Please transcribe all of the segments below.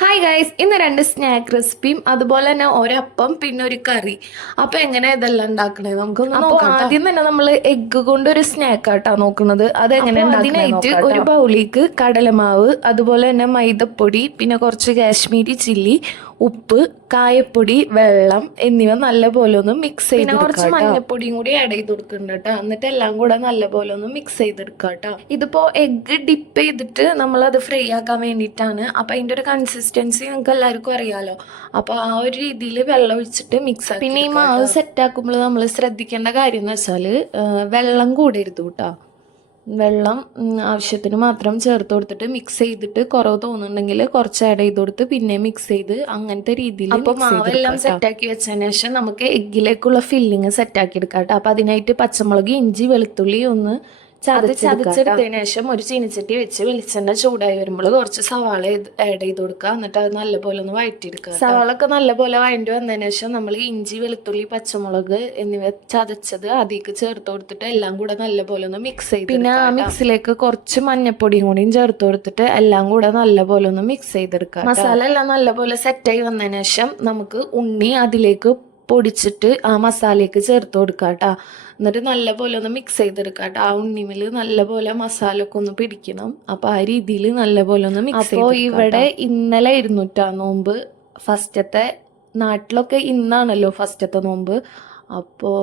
Hi guys, ഇന്ന് രണ്ട് snack റെസിപ്പിയും അതുപോലെ തന്നെ ഒരപ്പം പിന്നെ ഒരു കറി. അപ്പൊ എങ്ങനെ ഇതെല്ലാം ഉണ്ടാക്കണേ നമുക്കൊന്ന് നോക്കാം. ആദ്യം തന്നെ നമ്മൾ എഗ്ഗ് കൊണ്ട് ഒരു സ്നാക്ക് ആട്ടാ നോക്കുന്നത്. അതെങ്ങനെ അതിനായിട്ട് ഒരു ബൗളിലേക്ക് കടലമാവ്, അതുപോലെ തന്നെ മൈദപ്പൊടി, പിന്നെ കുറച്ച് കാശ്മീരി ചില്ലി, ഉപ്പ്, കായപ്പൊടി, വെള്ളം എന്നിവ നല്ലപോലെ ഒന്ന് മിക്സ് ചെയ്ത് കുറച്ച് മഞ്ഞപ്പൊടിയും കൂടി ആഡ് ചെയ്ത് കൊടുക്കുന്നുണ്ട് കേട്ടോ. എന്നിട്ട് എല്ലാം കൂടെ നല്ലപോലെ ഒന്ന് മിക്സ് ചെയ്തെടുക്കുക കേട്ടോ. ഇതിപ്പോ എഗ്ഗ് ഡിപ്പ് ചെയ്തിട്ട് നമ്മളത് ഫ്രൈ ആക്കാൻ വേണ്ടിയിട്ടാണ്. അപ്പൊ അതിന്റെ ഒരു കൺസിസ്റ്റൻസി നിങ്ങൾക്ക് എല്ലാവർക്കും അറിയാലോ. അപ്പൊ ആ ഒരു രീതിയിൽ വെള്ളം ഒഴിച്ചിട്ട് മിക്സ് ആക്കി. പിന്നെ ഈ മാവ് സെറ്റ് ആക്കുമ്പോൾ നമ്മൾ ശ്രദ്ധിക്കേണ്ട കാര്യം എന്ന് വെച്ചാൽ വെള്ളം കൂടരുത് കേട്ടോ. വെള്ളം ആവശ്യത്തിന് മാത്രം ചേർത്ത് കൊടുത്തിട്ട് മിക്സ് ചെയ്തിട്ട് കുറവ് തോന്നുന്നുണ്ടെങ്കിൽ കുറച്ച് ആഡ് ചെയ്ത് കൊടുത്ത് പിന്നെ മിക്സ് ചെയ്ത് അങ്ങനത്തെ രീതിയിൽ. അപ്പോൾ മാവെല്ലാം സെറ്റാക്കി വെച്ചതിന് ശേഷം നമുക്ക് എഗ്ഗിലേക്കുള്ള ഫില്ലിങ് സെറ്റാക്കി എടുക്കാം കേട്ടോ. അപ്പം അതിനായിട്ട് പച്ചമുളക്, ഇഞ്ചി, വെളുത്തുള്ളി ഒന്ന് ചതച്ചെടുത്തതിന് ശേഷം ഒരു ചീനിച്ചട്ടി വെച്ച് വെളിച്ചെണ്ണ ചൂടായി വരുമ്പോൾ കുറച്ച് സവാള ആഡ് ചെയ്ത് കൊടുക്കുക. എന്നിട്ട് അത് നല്ലപോലെ ഒന്ന് വഴറ്റിയെടുക്കുക. സവാള ഒക്കെ നല്ലപോലെ വഴണ്ടി വന്നതിന് ശേഷം നമ്മൾ ഇഞ്ചി, വെളുത്തുള്ളി, പച്ചമുളക് എന്നിവ ചതച്ചത് അതിലേക്ക് ചേർത്ത് കൊടുത്തിട്ട് എല്ലാം കൂടെ നല്ലപോലെ ഒന്ന് മിക്സ് ചെയ്ത്, പിന്നെ ആ മിക്സിലേക്ക് കുറച്ച് മഞ്ഞപ്പൊടിയും കൂടിയും ചേർത്ത് കൊടുത്തിട്ട് എല്ലാം കൂടെ നല്ലപോലെ ഒന്ന് മിക്സ് ചെയ്തെടുക്കുക. മസാല എല്ലാം നല്ലപോലെ സെറ്റായി വന്നതിന് ശേഷം നമുക്ക് ഉണ്ണി അതിലേക്ക് പൊടിച്ചിട്ട് ആ മസാലയ്ക്ക് ചേർത്ത് കൊടുക്കുക കേട്ടോ. എന്നിട്ട് നല്ലപോലെ ഒന്ന് മിക്സ് ചെയ്തെടുക്കുക കേട്ടോ. ആ ഉണ്ണിമിൽ നല്ലപോലെ മസാല ഒക്കെ ഒന്ന് പിടിക്കണം. അപ്പോൾ ആ രീതിയിൽ നല്ലപോലെ ഒന്ന് മിക്സ് ചെയ്ത്. അപ്പോൾ ഇവിടെ ഇന്നലെ ഇരുന്നൂറ്റാ നോമ്പ്, ഫസ്റ്റത്തെ നാട്ടിലൊക്കെ ഇന്നാണല്ലോ ഫസ്റ്റത്തെ നോമ്പ്. അപ്പോൾ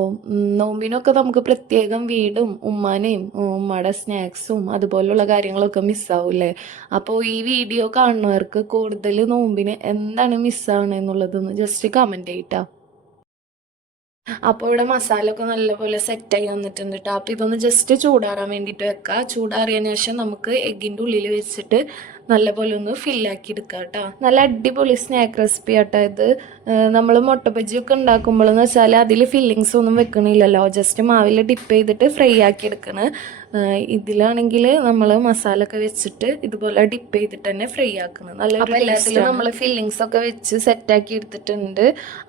നോമ്പിനൊക്കെ നമുക്ക് പ്രത്യേകം വീടും ഉമ്മാനെയും ഉമ്മയുടെ സ്നാക്സും അതുപോലുള്ള കാര്യങ്ങളൊക്കെ മിസ്സാവൂല്ലേ. അപ്പോൾ ഈ വീഡിയോ കാണുന്നവർക്ക് കൂടുതൽ നോമ്പിന് എന്താണ് മിസ്സാവണമെന്നുള്ളതൊന്ന് ജസ്റ്റ് കമൻറ്റ് ചെയ്യട്ടോ. അപ്പോൾ ഇവിടെ മസാല ഒക്കെ നല്ലപോലെ സെറ്റായി വന്നിട്ടുണ്ട് കേട്ടോ. അപ്പോൾ ഇതൊന്ന് ജസ്റ്റ് ചൂടാറാൻ വേണ്ടിയിട്ട് വെക്കുക. ചൂടാറിയതിന് ശേഷം നമുക്ക് എഗ്ഗിൻ്റെ ഉള്ളിൽ വെച്ചിട്ട് നല്ലപോലെ ഒന്ന് ഫില്ലാക്കി എടുക്കുക കേട്ടോ. നല്ല അടിപൊളി സ്നാക്ക് റെസിപ്പി ആട്ടോ ഇത്. നമ്മൾ മുട്ട ബജിയൊക്കെ ഉണ്ടാക്കുമ്പോൾ എന്ന് വെച്ചാൽ അതിൽ ഫില്ലിങ്സ് ഒന്നും വെക്കണില്ലല്ലോ, ജസ്റ്റ് മാവിൽ ഡിപ്പ് ചെയ്തിട്ട് ഫ്രൈ ആക്കി എടുക്കണ്. ഇതിലാണെങ്കിൽ നമ്മൾ മസാല ഒക്കെ വെച്ചിട്ട് ഇതുപോലെ ഡിപ്പ് ചെയ്തിട്ട് തന്നെ ഫ്രൈ ആക്കുന്നത്. നല്ല എല്ലാത്തിലും നമ്മൾ ഫില്ലിങ്സ് ഒക്കെ വെച്ച് സെറ്റാക്കി എടുത്തിട്ടുണ്ട്.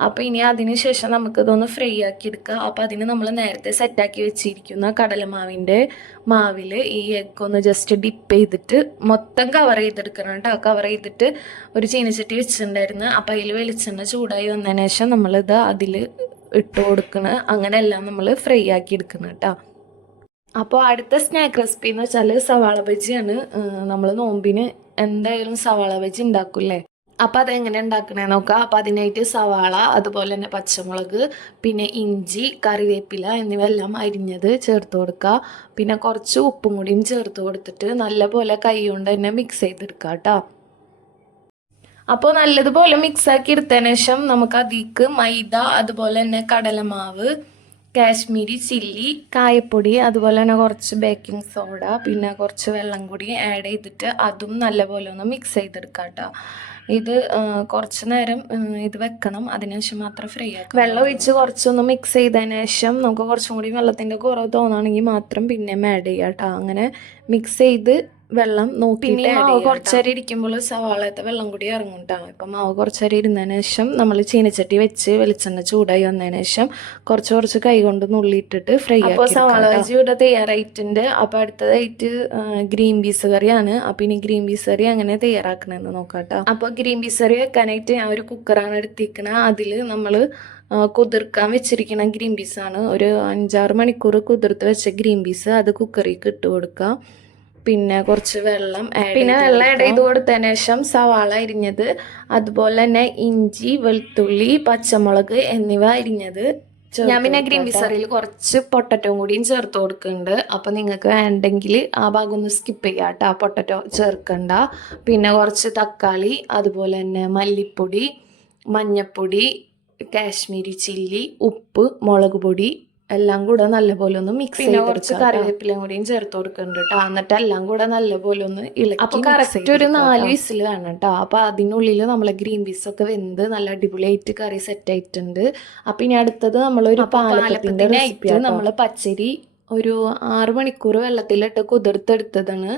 അപ്പോൾ ഇനി അതിന് ശേഷം നമുക്കിതൊന്ന് ഫ്രൈ ആക്കി എടുക്കുക. അപ്പോൾ അതിന് നമ്മൾ നേരത്തെ സെറ്റാക്കി വെച്ചിരിക്കുന്ന കടലമാവിൻ്റെ മാവിൽ ഈ എഗ് ഒന്ന് ജസ്റ്റ് ഡിപ്പ് ചെയ്തിട്ട് മൊത്തം കവർ ചെയ്തെടുക്കണം കേട്ടോ. കവർ ചെയ്തിട്ട് ഒരു ചീനച്ചട്ടി വെച്ചിട്ടുണ്ടായിരുന്നു. അപ്പോൾ അതിൽ വെളിച്ചെണ്ണ ചൂടായി വന്നതിന് ശേഷം നമ്മളിത് അതിൽ ഇട്ട് കൊടുക്കണം. അങ്ങനെ എല്ലാം നമ്മൾ ഫ്രൈ ആക്കി എടുക്കണം കേട്ടോ. അപ്പോൾ അടുത്ത സ്നാക്ക് റെസിപ്പി എന്ന് വെച്ചാൽ സവാള ബജിയാണ്. നമ്മൾ നോമ്പിന് എന്തായാലും സവാള ബജി ഉണ്ടാക്കൂല്ലേ. അപ്പം അതെങ്ങനെ ഉണ്ടാക്കണേ നോക്കാം. അപ്പം അതിനായിട്ട് സവാള, അതുപോലെ തന്നെ പച്ചമുളക്, പിന്നെ ഇഞ്ചി, കറിവേപ്പില എന്നിവ എല്ലാം അരിഞ്ഞത് ചേർത്ത് കൊടുക്കുക. പിന്നെ കുറച്ച് ഉപ്പും കൂടിയും ചേർത്ത് കൊടുത്തിട്ട് നല്ലപോലെ കൈ കൊണ്ട് തന്നെ മിക്സ് ചെയ്തെടുക്കുക കേട്ടോ. അപ്പോൾ നല്ലതുപോലെ മിക്സാക്കി എടുത്തതിന് ശേഷം നമുക്ക് അതിലേക്ക് മൈദ, അതുപോലെ തന്നെ കടലമാവ്, കാശ്മീരി ചില്ലി, കായപ്പൊടി, അതുപോലെ തന്നെ കുറച്ച് ബേക്കിംഗ് സോഡ, പിന്നെ കുറച്ച് വെള്ളം കൂടി ആഡ് ചെയ്തിട്ട് അതും നല്ലപോലെ ഒന്ന് മിക്സ് ചെയ്തെടുക്കാം കേട്ടോ. ഇത് കുറച്ച് നേരം ഇത് വെക്കണം, അതിനുശേഷം മാത്രം ഫ്രൈ ആക്കാം. വെള്ളം ഒഴിച്ച് കുറച്ചൊന്ന് മിക്സ് ചെയ്തതിന് ശേഷം നമുക്ക് കുറച്ചും കൂടി വെള്ളത്തിൻ്റെ കുറവ് തോന്നുകയാണെങ്കിൽ മാത്രം പിന്നെ ആഡ് ചെയ്യാം കേട്ടോ. അങ്ങനെ മിക്സ് ചെയ്ത് വെള്ളം നോക്കി മാവ് കുറച്ചേരം ഇരിക്കുമ്പോൾ സവാളത്തെ വെള്ളം കൂടി ഇറങ്ങും കേട്ടോ. ഇപ്പം മാവ് കുറച്ചേരം ഇരുന്നതിന് ശേഷം നമ്മൾ ചീനച്ചട്ടി വെച്ച് വെളിച്ചെണ്ണ ചൂടായി വന്നതിന് ശേഷം കുറച്ച് കൈ കൊണ്ട് നുള്ളിയിട്ടിട്ട് ഫ്രൈ ആക്കി. അപ്പോൾ സവാള ബജി ഇവിടെ തയ്യാറായിട്ടുണ്ട്. അപ്പോൾ അടുത്തതായിട്ട് ഗ്രീൻ പീസ് കറിയാണ്. അപ്പോൾ ഇനി ഗ്രീൻ പീസ് കറി അങ്ങനെ തയ്യാറാക്കണമെന്ന് നോക്കാം കേട്ടോ. അപ്പോൾ ഗ്രീൻ പീസ് കറി വെക്കാനായിട്ട് ഞാൻ ഒരു കുക്കറാണ് എടുത്തിരിക്കുന്നത്. അതിൽ നമ്മൾ കുതിർക്കാൻ വെച്ചിരിക്കുന്ന ഗ്രീൻ പീസാണ്. ഒരു 5-6 മണിക്കൂർ കുതിർത്ത് വെച്ച ഗ്രീൻ പീസ് അത് കുക്കറിലേക്ക് ഇട്ട് കൊടുക്കാം. പിന്നെ കുറച്ച് വെള്ളം ആഡ് ചെയ്ത് കൊടുത്തതിന് ശേഷം സവാള അരിഞ്ഞത്, അതുപോലെ തന്നെ ഇഞ്ചി, വെളുത്തുള്ളി, പച്ചമുളക് എന്നിവ അരിഞ്ഞത്. ഞാൻ പിന്നെ ഗ്രീൻ പീസ് കറിയിൽ കുറച്ച് പൊട്ടറ്റോയും കൂടിയും ചേർത്ത് കൊടുക്കുന്നുണ്ട്. അപ്പം നിങ്ങൾക്ക് വേണ്ടെങ്കിൽ ആ ഭാഗം ഒന്ന് സ്കിപ്പ് ചെയ്യാം കേട്ടോ. പൊട്ടറ്റോ ചേർക്കണ്ട. പിന്നെ കുറച്ച് തക്കാളി, അതുപോലെ തന്നെ മല്ലിപ്പൊടി, മഞ്ഞപ്പൊടി, കാശ്മീരി ചില്ലി, ഉപ്പ്, മുളക് പൊടി എല്ലാം കൂടെ നല്ലപോലെ ഒന്ന് മിക്സ് ചെയ്ത് കുറച്ച് കറിവേപ്പിലയും കൂടിയും ചേർത്ത് കൊടുക്കുന്നുണ്ട് കേട്ടോ. എന്നിട്ട് എല്ലാം കൂടെ നല്ലപോലെ ഒന്ന് ഇളക്കി. അപ്പോൾ കറക്റ്റ് ഒരു 4 വിസിൽ വേണം കേട്ടോ. അപ്പോൾ അതിനുള്ളിൽ നമ്മളെ ഗ്രീൻ പീസ് ഒക്കെ വെന്ത് നല്ല അടിപൊളിയായിട്ട് കറി സെറ്റ് ആയിട്ടുണ്ട്. അപ്പം ഇനി അടുത്തത് നമ്മളൊരു പാലപ്പത്തിൻ്റെ റെസിപ്പി. നമ്മൾ പച്ചരി ഒരു 6 മണിക്കൂർ വെള്ളത്തിലിട്ട് കുതിർത്തെടുത്തതാണ്.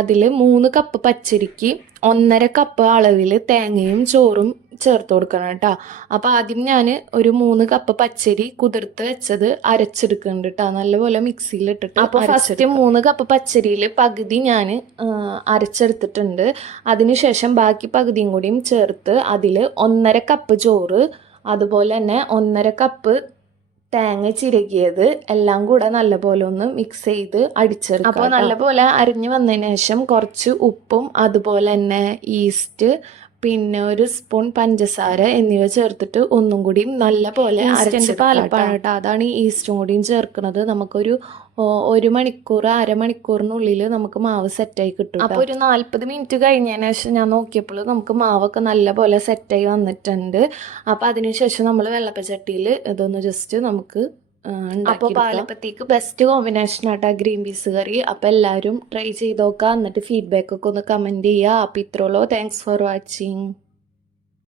അതിൽ 3 കപ്പ് പച്ചരിക്ക് 1.5 കപ്പ് അളവിൽ തേങ്ങയും ചോറും ചേർത്ത് കൊടുക്കണം കേട്ടോ. അപ്പോൾ ആദ്യം ഞാൻ ഒരു 3 കപ്പ് പച്ചരി കുതിർത്ത് വെച്ചത് അരച്ചെടുക്കുന്നുണ്ട് കേട്ടോ, നല്ലപോലെ മിക്സിയിൽ ഇട്ടിട്ട്. അപ്പോൾ ഫസ്റ്റ് 3 കപ്പ് പച്ചരിയിൽ പകുതി ഞാൻ അരച്ചെടുത്തിട്ടുണ്ട്. അതിനുശേഷം ബാക്കി പകുതിയും കൂടിയും ചേർത്ത് അതിൽ 1.5 കപ്പ് ചോറ്, അതുപോലെ തന്നെ 1.5 കപ്പ് തേങ്ങ ചിരകിയത് എല്ലാം കൂടെ നല്ലപോലെ ഒന്ന് മിക്സ് ചെയ്ത് അടിച്ചെടുക്കുക. അപ്പോൾ നല്ലപോലെ അരിഞ്ഞ് വന്നതിന് ശേഷം കുറച്ച് ഉപ്പും അതുപോലെ തന്നെ ഈസ്റ്റ്, പിന്നെ ഒരു സ്പൂൺ പഞ്ചസാര എന്നിവ ചേർത്തിട്ട് ഒന്നും കൂടിയും നല്ലപോലെ അരച്ചിട്ട് പാലപ്പാണ് കേട്ടോ, അതാണ് ഈ ഈസ്റ്റും കൂടിയും ചേർക്കുന്നത്. നമുക്കൊരു 1 മണിക്കൂർ അരമണിക്കൂറിനുള്ളിൽ നമുക്ക് മാവ് സെറ്റായി കിട്ടും. അപ്പോൾ ഒരു 40 മിനിറ്റ് കഴിഞ്ഞതിന് ശേഷം ഞാൻ നോക്കിയപ്പോൾ നമുക്ക് മാവൊക്കെ നല്ലപോലെ സെറ്റായി വന്നിട്ടുണ്ട്. അപ്പോൾ അതിനുശേഷം നമ്മൾ വെള്ളപ്പച്ചട്ടിയിൽ ഇതൊന്ന് ജസ്റ്റ് നമുക്ക് അപ്പോൾ പാലപ്പത്തേക്ക് ബെസ്റ്റ് കോമ്പിനേഷൻ ആട്ടാ ഗ്രീൻ പീസ് കറി. അപ്പോൾ എല്ലാവരും ട്രൈ ചെയ്ത് നോക്കുക, എന്നിട്ട് ഫീഡ്ബാക്ക് ഒക്കെ ഒന്ന് കമൻറ്റ് ചെയ്യുക. അപ്പോൾ ഇത്രയുള്ളൂ. Thanks for watching.